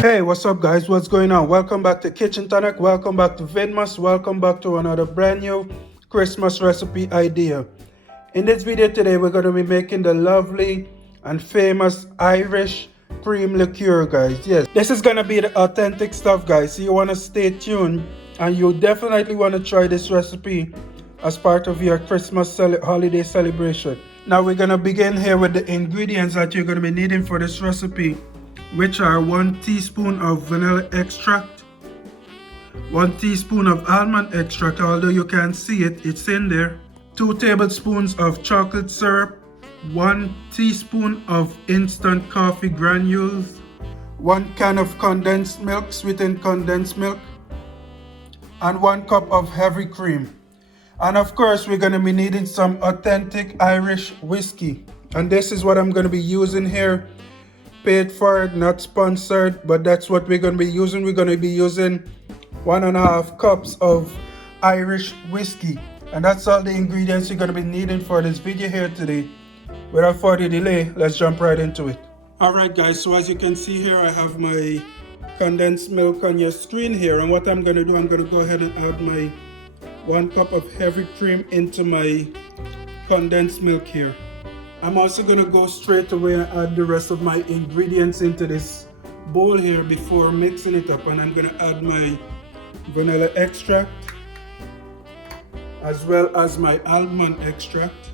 Hey, what's up guys? What's going on? Welcome back to Kchin Tonic. Welcome back to Vidmas. Welcome back to another brand new Christmas recipe idea. In this video today, we're going to be making the lovely and famous Irish cream liqueur, guys. Yes, this is going to be the authentic stuff, guys. So you want to stay tuned and you definitely want to try this recipe as part of your Christmas holiday celebration. Now we're going to begin here with the ingredients that you're going to be needing for this recipe, which are 1 teaspoon of vanilla extract, 1 teaspoon of almond extract, although you can't see it, it's in there, 2 tablespoons of chocolate syrup, 1 teaspoon of instant coffee granules, 1 can of condensed milk, sweetened condensed milk, and 1 cup of heavy cream. And of course, we're going to be needing some authentic Irish whiskey. And this is what I'm going to be using here. Paid for, not sponsored, but that's what we're going to be using. We're going to be using 1.5 cups of Irish whiskey, and that's all the ingredients you're going to be needing for this video here today. Without further delay, let's jump right into it. Alright guys, so as you can see here, I have my condensed milk on your screen here, and what I'm going to do, I'm going to go ahead and add my 1 cup of heavy cream into my condensed milk here. I'm also going to go straight away and add the rest of my ingredients into this bowl here before mixing it up. And I'm going to add my vanilla extract as well as my almond extract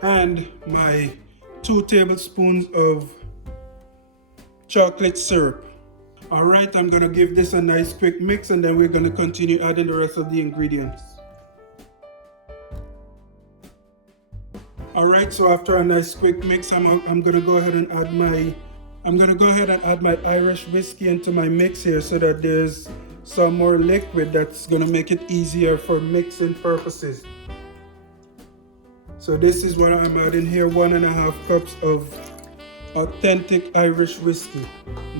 and my 2 tablespoons of chocolate syrup. Alright, I'm going to give this a nice quick mix, and then we're going to continue adding the rest of the ingredients. Alright, so after a nice quick mix, I'm gonna go ahead and add my Irish whiskey into my mix here so that there's some more liquid that's gonna make it easier for mixing purposes. So this is what I'm adding here, 1.5 cups of authentic Irish whiskey.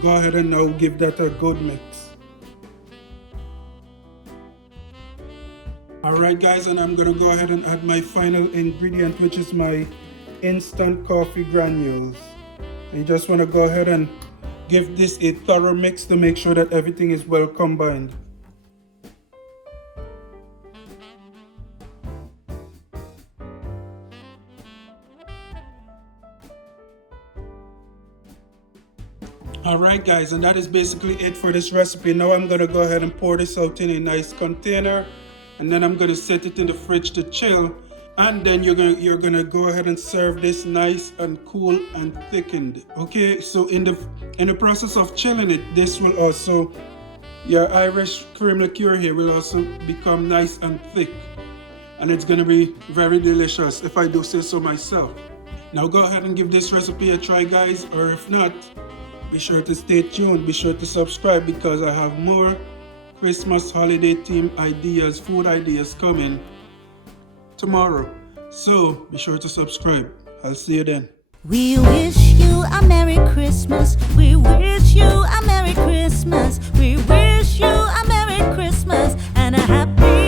Go ahead and now give that a good mix. Alright guys, and I'm going to go ahead and add my final ingredient, which is my instant coffee granules. And you just want to go ahead and give this a thorough mix to make sure that everything is well combined. Alright guys, and that is basically it for this recipe. Now I'm going to go ahead and pour this out in a nice container. And then I'm going to set it in the fridge to chill, and then you're going to go ahead and serve this nice and cool and thickened. Okay, so in the process of chilling it, this will also, your Irish cream liqueur here will also become nice and thick, and it's going to be very delicious if I do say so myself. Now go ahead and give this recipe a try guys, or if not, be sure to stay tuned, be sure to subscribe, because I have more Christmas holiday theme ideas, food ideas coming tomorrow. So be sure to subscribe. I'll see you then. We wish you a Merry Christmas. We wish you a Merry Christmas. We wish you a Merry Christmas and a Happy